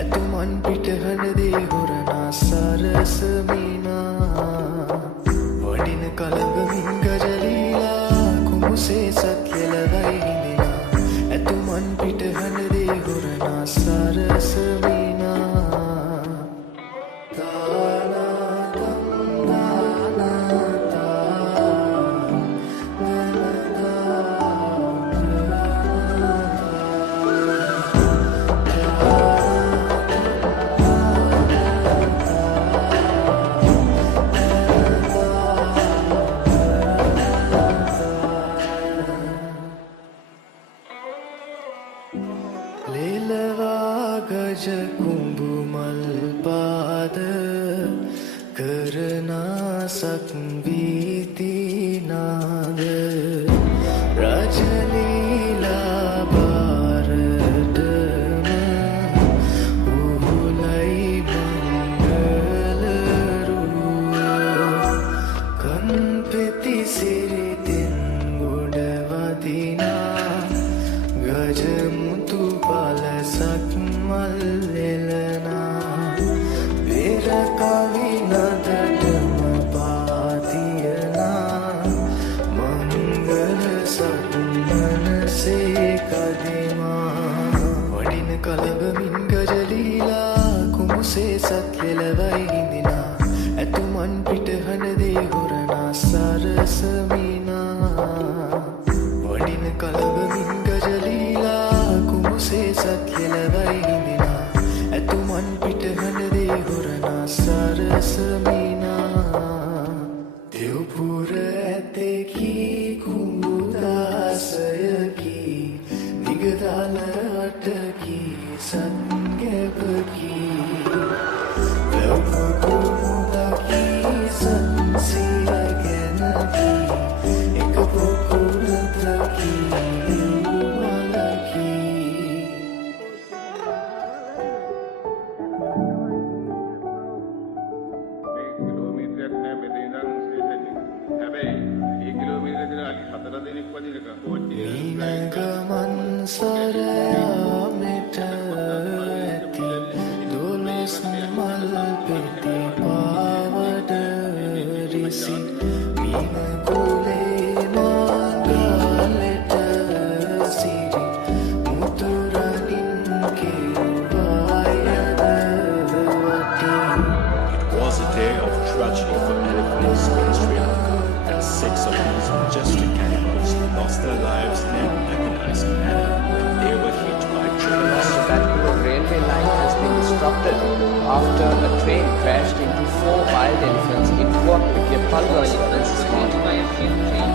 ඇතුමන් පිටහනදේ හොරනා සරස මීනා වඩින කලගමින් ගජලීලා කුමුසේ සත්යලවයි හිඳිනා ඇතුමන් පිටහනදේ හොරනා සරස මීනා ලේලවා ගජ කුඹු මල් පාද කරනා සක්වීතිනාද රජලීලා බාරටම උහුලයි මංගලරුව කන්පෙති සිරිතෙන් ගොඩවදිනා ගජමුතු පලසක් මල් එලනා පෙර කවි නදටම පාතියනා මංගල සතුමනසේ කදිමා වඩින කලබමින් ගජලීලා කුමුසේ සත්ලෙලවයි හිඳිනා ඇතුමන් පිටහනදේ හොරනා සරස මීනා වඩින කලබමින් ගජලීලා කුමුසේ සත්ලෙලවයි හිඳිනා ඇතුමන් පිටහනදේ හොරනා සරස මීනා දෙව්පුර ඇතෙකී කුඹුදාසයකී නිගදාල අටකී සත්ගැපකී වැව්පුතු මුදකී සත්සිරගැනකී එක පොකුණතකී මීනගමන් සරයාමෙට ඇති දොළොස් මල් පෙති පාවඩ රිසි මීනගුලේ මාගලෙට සිරි මුතුරනින් කෙරුවායද වටි. It was a day of tragedy for elephants in Sri Lanka, and 6 of these majestic animals lost their lives in an agonizing manner when they were hit by trains. The Bangalore railway line has been disrupted after a train crashed into 4 wild elephants in Fort Palwani this morning.